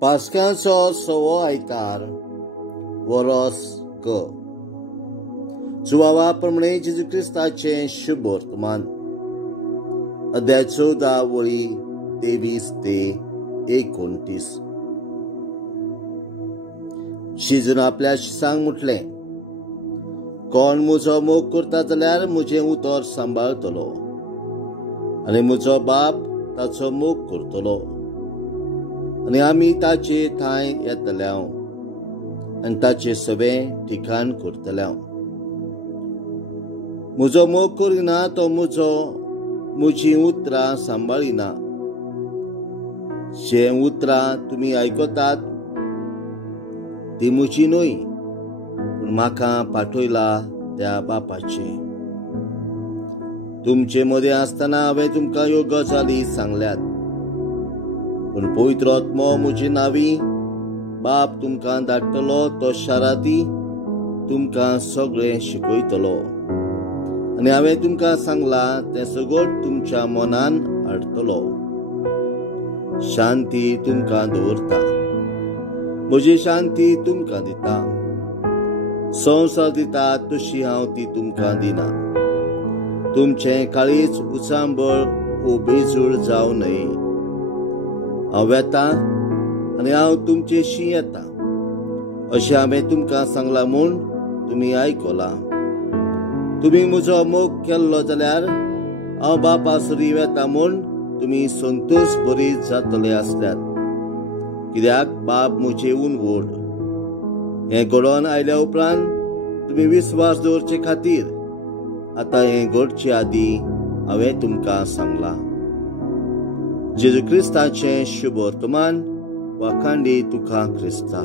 पास्कांचो सवो आयतार वरोस क जुवावा प्रमाणे जेजू क्रिस्ताचे शुभ वर्तमान अध्याय 14 वळी 23 ते 29. जेजून आपल्या शिसांक म्हटलें, कोण म्हजो मोग करता जाल्यार म्हजें उतर सांबाळतलो आनी म्हजो बाप ताचो मोग करतलो आनी आमी ताचे थंय येतल्यांव आनी ताचे सगळें ठिकाण करतल्यांव. म्हजो मोग करिना तो म्हजीं उतरां सांबाळिना. जे उतरां तुमी आयकतात ती म्हजी न्हय, पूण म्हाका पाठयला त्या बापाची. तुमचे मदें आसतना हांवें तुमकां ह्यो गजाली सांगल्यात, पूण पवित्र आत्मो म्हजे नांवी बाप तुमकां धाडटलो तो शारांती तुमकां सगळें शिकयतलो आनी हांवें तुमकां सांगलां तें सगळें तुमच्या मनान हाडटलो. शांती तुमकां दवरता, म्हजी शांती तुमकां दिता. संवसार दिता तशी हांव ती तुमकां दिना. तुमचें काळीज उचांबळ वो बेजूळ जावं न्हय. हांव येता आनी हांव तुमचेशी येता अशें हांवें तुमकां सांगलां म्हूण तुमी आयकलां. तुमी म्हजो मोग केल्लो जाल्यार हांव बापासरी येता म्हूण तुमी संतोश बरी जातले आसल्यात, कित्याक बाप म्हजेहून व्हड. हें घडोवन आयल्या उपरांत तुमी विस्वास दवरचे खातीर आतां हें घडचे आदीं हांवें तुमकां सांगलां. जेजू क्रिस्ताचें शुभ वर्तमान. वाखांडी तुका क्रिस्ता.